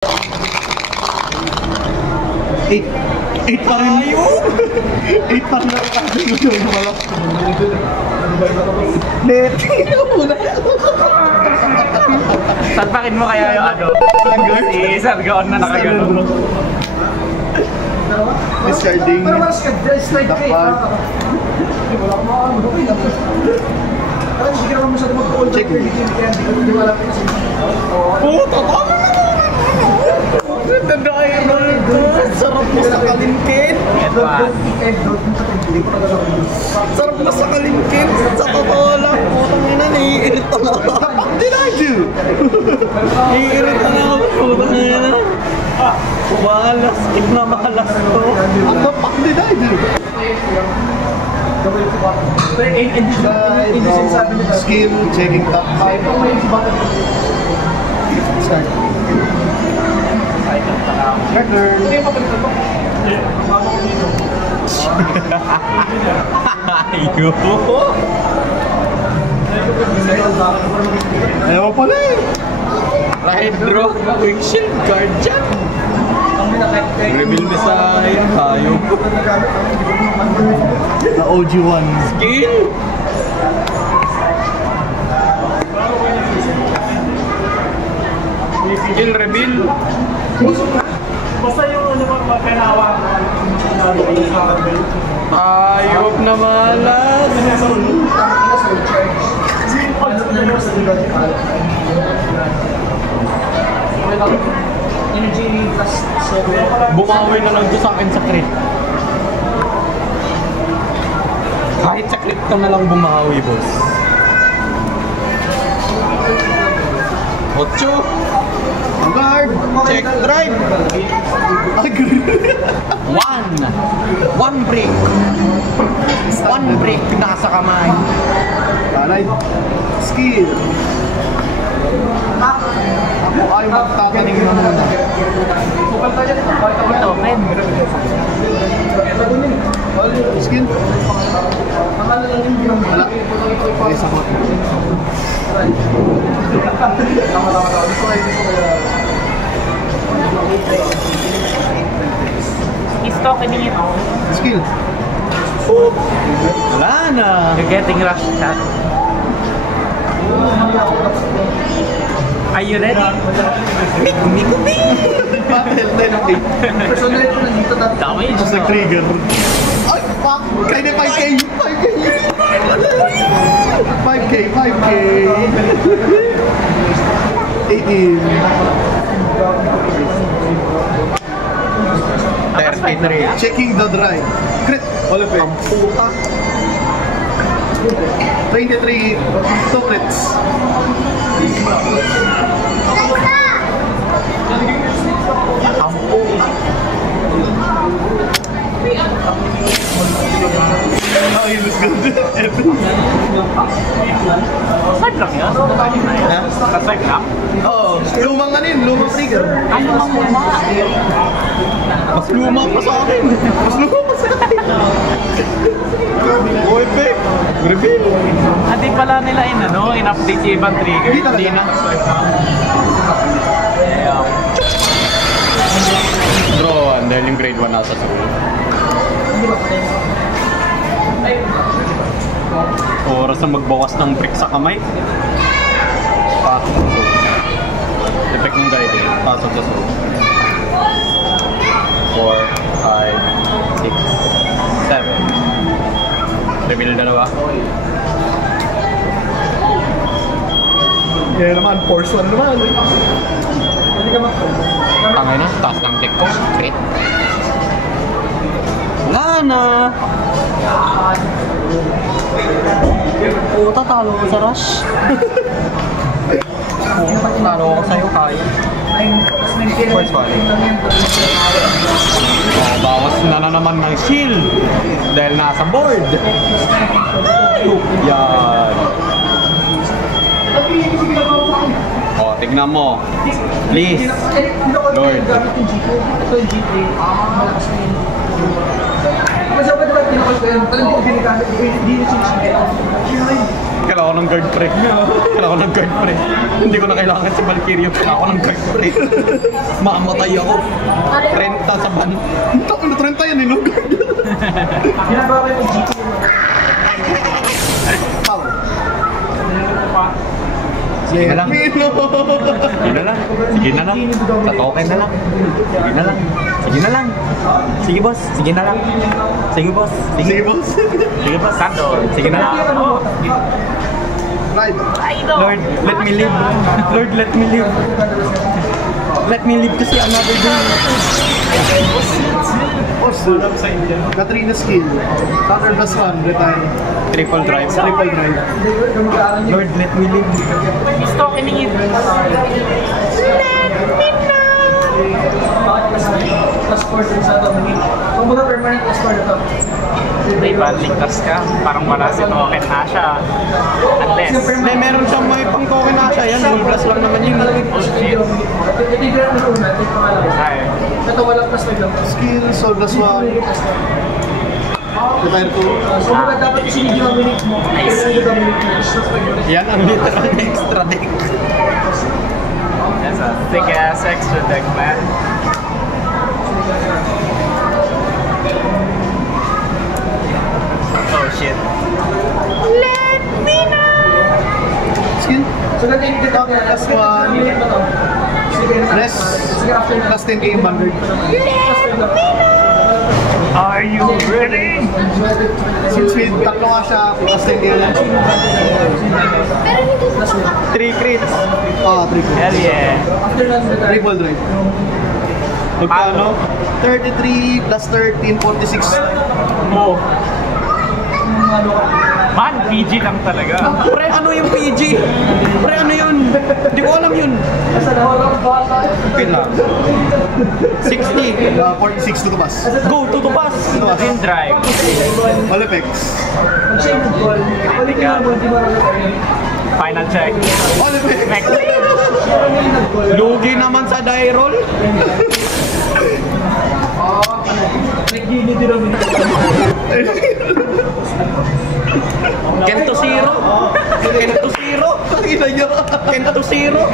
8 pa rin. 8 pa rin ako kasi yung wala. Salpakin mo kaya yung ano? Si Sargon na nakagano. Discarding. Dapat. Check mo. Puto! Sarap mo sa kalimkin. Sarap na sa kalimkin. Sa totoo lang. Putang ina, naiirit na ako. What did I do? Iirit na ako. Putang ina. Malas. Malas to. What the fuck did I do? Skill, checking top 5. Start. Your turn. Ayaw pala eh. Hydro Quick Shield Guardian. Reveal mo sa tayo. The OG1. Skill. Skill reveal. Basta yung ano mga kanawa. Ayop na malas. Energy plus 7. Bumawi na lang doon sa akin sa crit. Kahit sa crit ka na lang bumawi, boss. 8. Guard. Check drive. One break. One break nasa kamay. Alright. Skill. Ako ay magtataning na muna. Ito, men. Skill. Wala. Okay, sakot. Stock ini ito. Skill. Wala na. You're getting rush chat. Are you ready? Mikubi! Battle 10-8. Personal ko nandito na. Damage. Tapos nag-trigger. Ay, fuck! Kaya na 5K! 5K! 5K! 5K! 18. 33. Checking the drive. Crit! All of it. 23. 2 crits. Oh, he was good. Swipe lang yun? Swipe lang? Oo. Lumang ano yun? Lumang trigger. Ano mang muna? Mas luma pa sa akin. Mas lumang pa sa akin. Boy, Pek. Reveal. Hindi pala nila in-update yung ibang trigger. Hindi talaga. Swipe lang. Draw, dahil yung grade 1 nasa school. Oras na magbawas ng brick sa kamay. Pasok sa soul. Effect ng guide. Pasok sa soul. 4, 5, 6, 7. Reveal dalawa. Yan naman, force 1 naman. Tangay na, taas ng deck ko. Crit. Wala na. Puta, talo ko sa rush. Puta, talo ko sa'yo, kaya. First one. Oh, bawas na naman ng shield. Dahil nasa board. Yan. Oh, tignan mo. Please. Lord. Ito yung G3. Malakas na yun. Kasi ako diba pinakos ko yun? Parang hindi ko ginagamit. Hindi na siya. Kailangan ko ng guard pre. Kailangan ko ng guard pre. Hindi ko na kailangan si Valkyrie. Kailangan ko ng guard pre. Mamatay ako. 30 sa ban. Ano 30 yan, no? Ginagawa ko yung GP. Power. Sige na lang. Mino! Sige na lang. Sige na lang. Sa token na lang. Sige na lang. Sige na lang. Sige boss. Sige na lang. Sige boss. Sige, boss. Sige boss. Sando. Sige na lang. Ride. Lord, let me live. Lord, let me live. Let me live to see another day. Also, Katrina skill. Counter plus 1, retire. Triple drive. Triple drive. Lord, let me live. He's talking to you. Plus 4 sa Dominic. Kung baga permanent plus 4 na to. May ligtas ka. Parang wala si token na siya. Unless. May meron siyang may pang token na siya. Yan, full blast lang naman yun. Oh shit. Ititigran mo na. Ito pangalan. Ay. Ito walang plus 5 lang. Skill, soul plus 1. Retire 2. So baga dapat isinigil ang minute mo. Nice. Yan ang literal na extra deck. That's a thick ass extra deck, man. Oh shit. Skill. So, counter plus 1. Rest. Plus 10 game banded. Are you ready? Since with tatlo nga siya, plus 10 game lang. 3 crits. Ah, triple. Hell yeah. Triple drive. Magkano? 33 plus 13, 46. Mo. Man, PG lang talaga. Pre, ano yung PG? Pre, ano yun? Hindi ko alam yun. Okay lang. 60. 46 to the pass. Go to the pass. In drive. All effects. Critical. Final check. All effects. Next. Lugi naman sa die roll. Kento zero. Kento zero. Ina niya. Kento zero.